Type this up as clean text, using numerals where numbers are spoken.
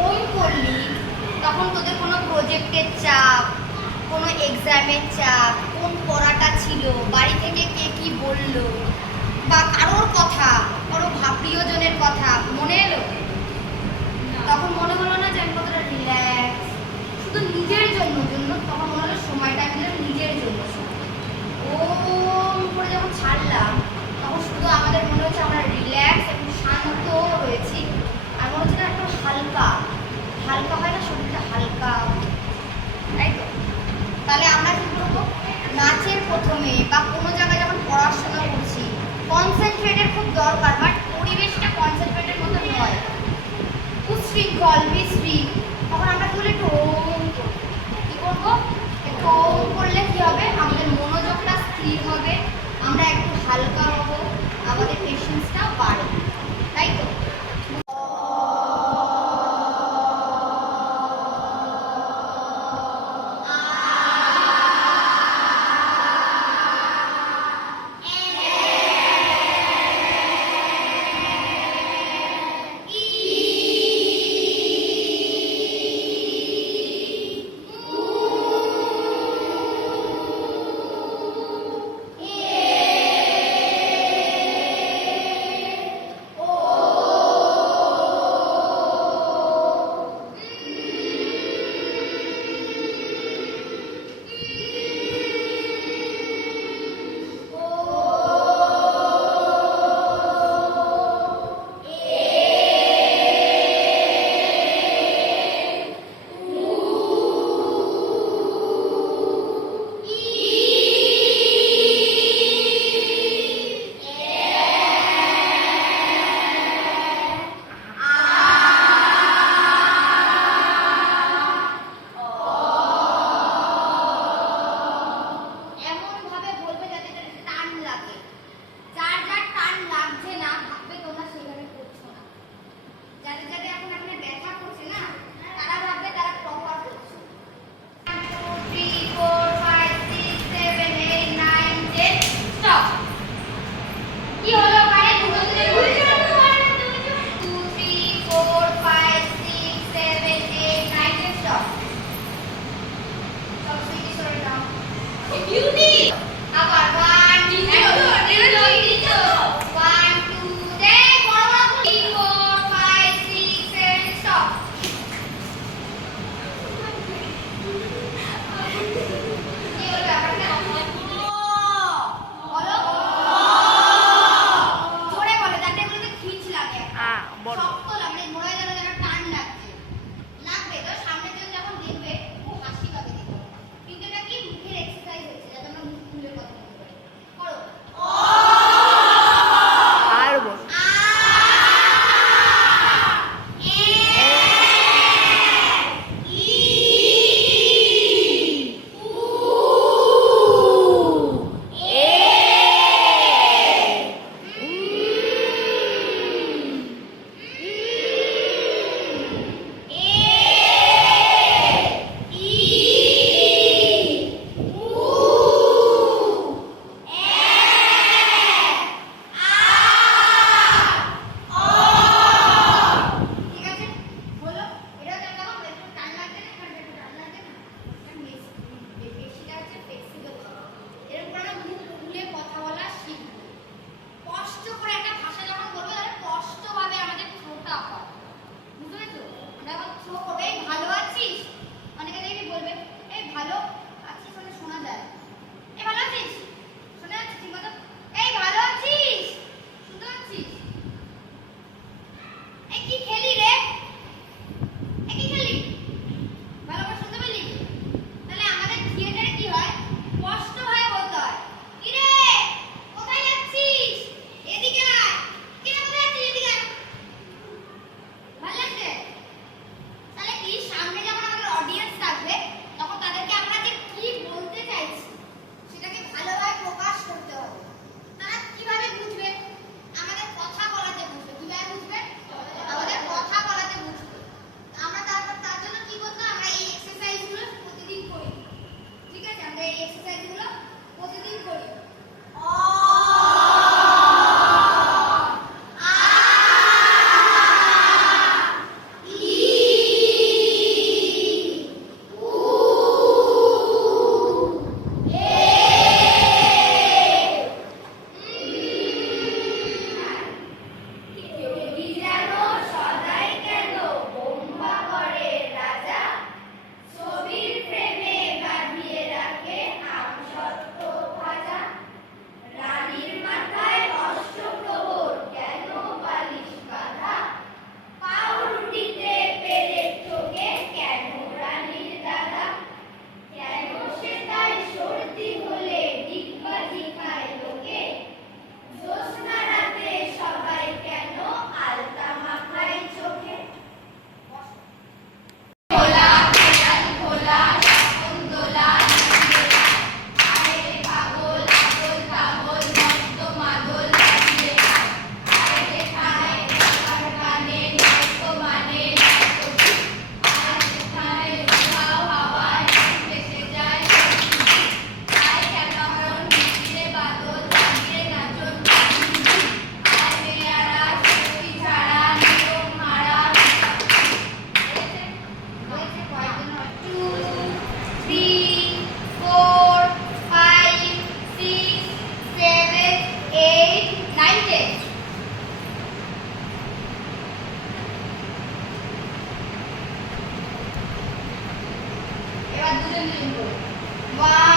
ওম করলি তখন তোদের কোনো প্রজেক্টের চাপ, কোনো এক্সামের চাপ, কোন পড়াটা ছিল, বাড়ি থেকে কে কি বললো, বা কারোর কথা, কারো প্রিয়জনের কথা মনে এলো? তখন মনে হলো না যে আমি কতটা রিল্যাক্স, শুধু নিজের জন্য তখন মনে হলো সময়টা আমি নিজের জন্য ওম করে যখন ছাড়লাম তখন শুধু আমাদের মনে হচ্ছে আমরা রিল্যাক্স এবং শান্ত রয়েছি, আর মনে হচ্ছে না একটু হালকা হালকা হয় না, শরীরটা হালকা, তাই তো? তাহলে আমরা কি করবো? নাচের প্রথমে বা কোনো জায়গায় যখন পড়াশোনা করছি কনসেন্ট্রেটের খুব দরকার, বাট পরিবেশটা কনসেন্ট্রেটের মতো নয়, উশৃঙ্খল বিশ্রী, তখন আমরা কি বলি একটু ওম কি করবো? একটু ওম করলে কি হবে? আমাদের মনোযোগটা স্থির হবে, আমরা একটু হালকা হব, আমাদের পেশেন্সটা বাড়বে, তাই তো? ওয়ান